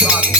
Johnny.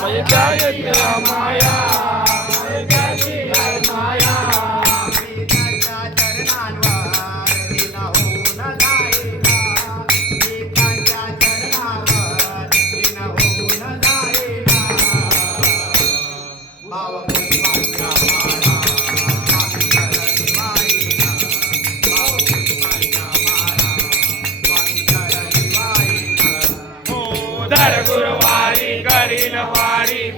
म्हणजे काय माया।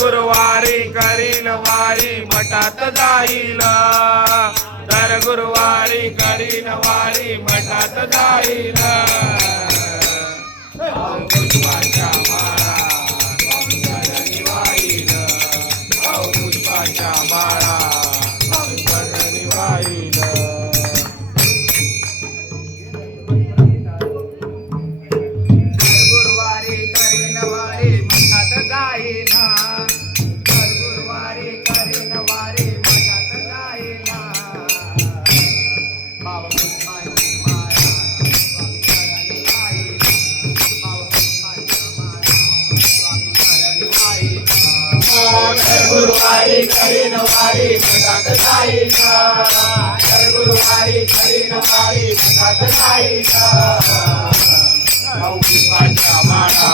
गुरुवारी करील वारी मठात जाईल. दर गुरुवारी करील वारी मठात जाईल. गुरुवारी करीन वारी जगात जाईना हर गुरुवारी करीन वारी जगात जाईना नऊ माळा.